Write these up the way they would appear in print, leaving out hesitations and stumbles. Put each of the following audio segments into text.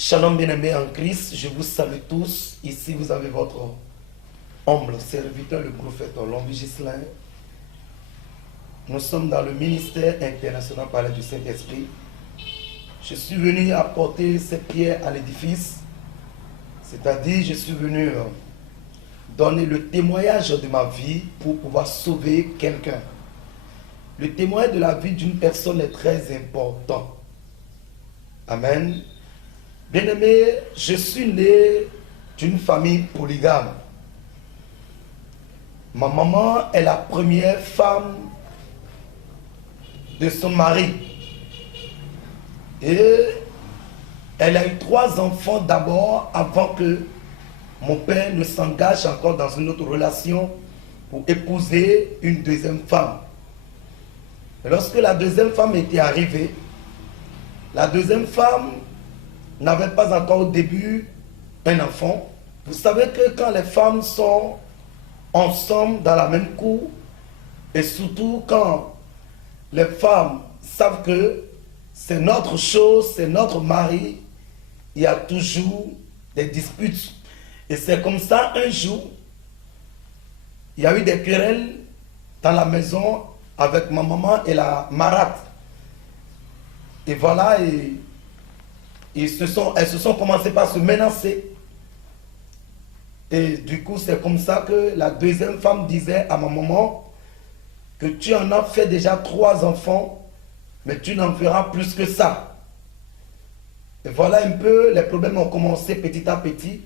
Shalom bien-aimés en Christ, je vous salue tous. Ici vous avez votre humble serviteur, le prophète Olombi Ghislain. Nous sommes dans le ministère international parler du Saint-Esprit. Je suis venu apporter cette pierre à l'édifice, c'est-à-dire je suis venu donner le témoignage de ma vie pour pouvoir sauver quelqu'un. Le témoignage de la vie d'une personne est très important. Amen. Bien-aimé, je suis né d'une famille polygame. Ma maman est la première femme de son mari. Et elle a eu 3 enfants d'abord avant que mon père ne s'engage encore dans une autre relation pour épouser une deuxième femme. Et lorsque la deuxième femme était arrivée, la deuxième femme n'avait pas encore au début un enfant. Vous savez que quand les femmes sont ensemble dans la même cour, et surtout quand les femmes savent que c'est notre chose, c'est notre mari, il y a toujours des disputes. Et c'est comme ça, un jour, il y a eu des querelles dans la maison avec ma maman et la marâtre. Et voilà, elles se sont commencées par se menacer. Et du coup, c'est comme ça que la deuxième femme disait à ma maman que tu en as fait déjà 3 enfants, mais tu n'en feras plus que ça. Et voilà un peu, les problèmes ont commencé petit à petit.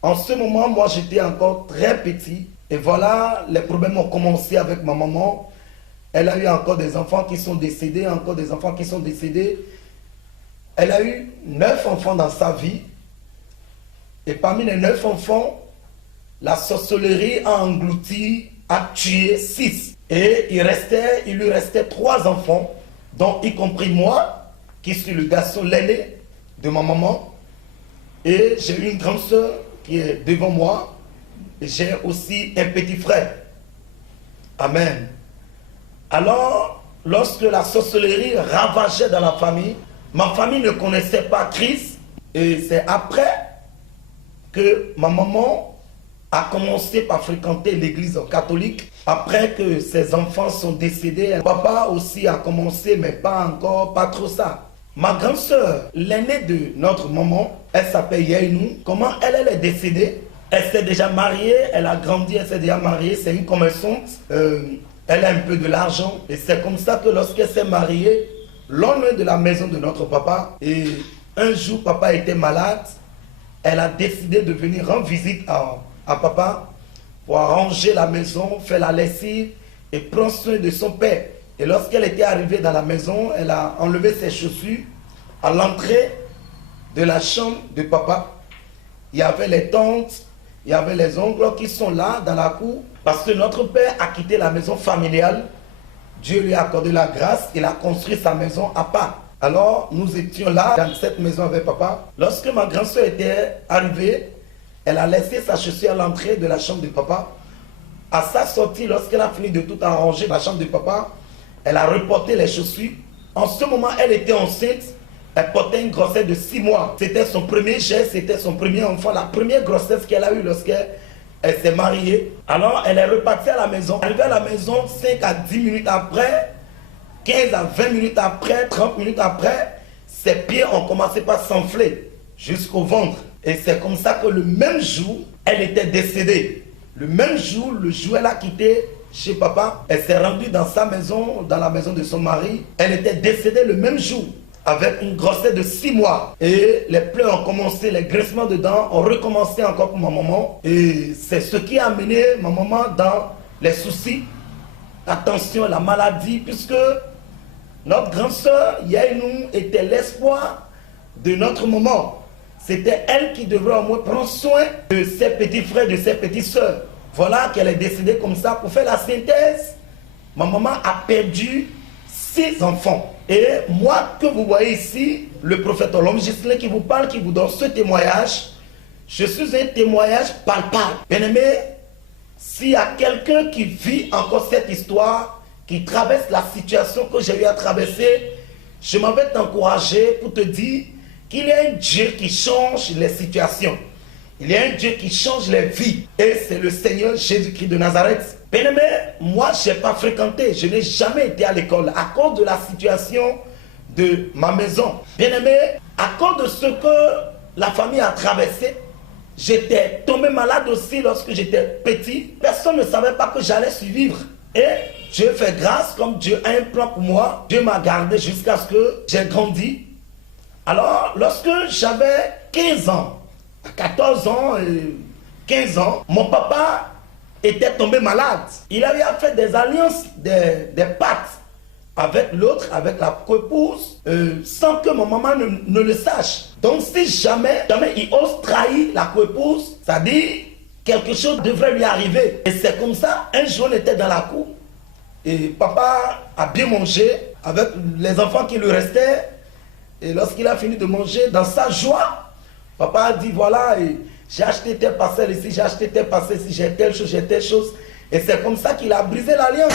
En ce moment, moi, j'étais encore très petit. Et voilà, les problèmes ont commencé avec ma maman. Elle a eu encore des enfants qui sont décédés, encore des enfants qui sont décédés. Elle a eu 9 enfants dans sa vie. Et parmi les 9 enfants, la sorcellerie a englouti, a tué 6. Et il lui restait 3 enfants, dont y compris moi, qui suis le garçon l'aîné de ma maman. Et j'ai une grande soeur qui est devant moi. Et j'ai aussi un petit frère. Amen. Alors, lorsque la sorcellerie ravageait dans la famille, ma famille ne connaissait pas Christ. Et c'est après que ma maman a commencé par fréquenter l'église catholique. Après que ses enfants sont décédés, papa aussi a commencé, mais pas encore, pas trop ça. Ma grande soeur, l'aînée de notre maman, elle s'appelle Yainou. Comment elle est décédée? Elle s'est déjà mariée, elle a grandi, elle s'est déjà mariée, c'est une commerçante. Elle a un peu de l'argent. Et c'est comme ça que lorsqu'elle s'est mariée, loin de la maison de notre papa, et un jour papa était malade, elle a décidé de venir rendre visite à papa pour arranger la maison, faire la lessive et prendre soin de son père. Et lorsqu'elle était arrivée dans la maison, elle a enlevé ses chaussures à l'entrée de la chambre de papa. Il y avait les tantes, il y avait les oncles qui sont là dans la cour parce que notre père a quitté la maison familiale. Dieu lui a accordé la grâce, il a construit sa maison à part. Alors nous étions là dans cette maison avec papa. Lorsque ma grande soeur était arrivée, elle a laissé sa chaussure à l'entrée de la chambre de papa. À sa sortie, lorsqu'elle a fini de tout arranger la chambre de papa, elle a reporté les chaussures. En ce moment, elle était enceinte. Elle portait une grossesse de 6 mois. C'était son premier geste, c'était son premier enfant, la première grossesse qu'elle a eue lorsqu'elle s'est mariée. Alors, elle est repartie à la maison. Arrivée à la maison, 5 à 10 minutes après, 15 à 20 minutes après, 30 minutes après, ses pieds ont commencé par s'enfler jusqu'au ventre. Et c'est comme ça que le même jour, elle était décédée. Le même jour, le jour où elle a quitté chez papa, elle s'est rendue dans sa maison, dans la maison de son mari. Elle était décédée le même jour, avec une grossesse de 6 mois. Et les pleurs ont commencé, les graissements de dents ont recommencé encore pour ma maman. Et c'est ce qui a amené ma maman dans les soucis, la tension, la maladie, puisque notre grande sœur, Yainou, était l'espoir de notre maman. C'était elle qui devrait au moins prendre soin de ses petits frères, de ses petites sœurs. Voilà qu'elle est décédée comme ça. Pour faire la synthèse, ma maman a perdu 6 enfants. Et moi que vous voyez ici, le prophète Olombi Ghislain qui vous parle, qui vous donne ce témoignage, je suis un témoignage palpable. Bien-aimé, s'il y a quelqu'un qui vit encore cette histoire, qui traverse la situation que j'ai eu à traverser, je m'en vais t'encourager pour te dire qu'il y a un Dieu qui change les situations. Il y a un Dieu qui change les vies. Et c'est le Seigneur Jésus-Christ de Nazareth. Bien-aimé, moi, je n'ai pas fréquenté, je n'ai jamais été à l'école à cause de la situation de ma maison. Bien-aimé, à cause de ce que la famille a traversé, j'étais tombé malade aussi lorsque j'étais petit. Personne ne savait pas que j'allais survivre. Et Dieu fait grâce, comme Dieu a un plan pour moi. Dieu m'a gardé jusqu'à ce que j'ai grandi. Alors, lorsque j'avais 15 ans, 14 ans et 15 ans, mon papa était tombé malade. Il avait fait des alliances, des pactes avec l'autre, avec la coépouse, sans que mon maman ne le sache. Donc si jamais il ose trahir la coépouse, ça dit quelque chose devrait lui arriver. Et c'est comme ça, un jour on était dans la cour, et papa a bien mangé avec les enfants qui lui restaient. Et lorsqu'il a fini de manger, dans sa joie, papa a dit voilà, j'ai acheté telle parcelle ici, j'ai acheté telle parcelle ici, j'ai telle chose, j'ai telle chose. Et c'est comme ça qu'il a brisé l'alliance.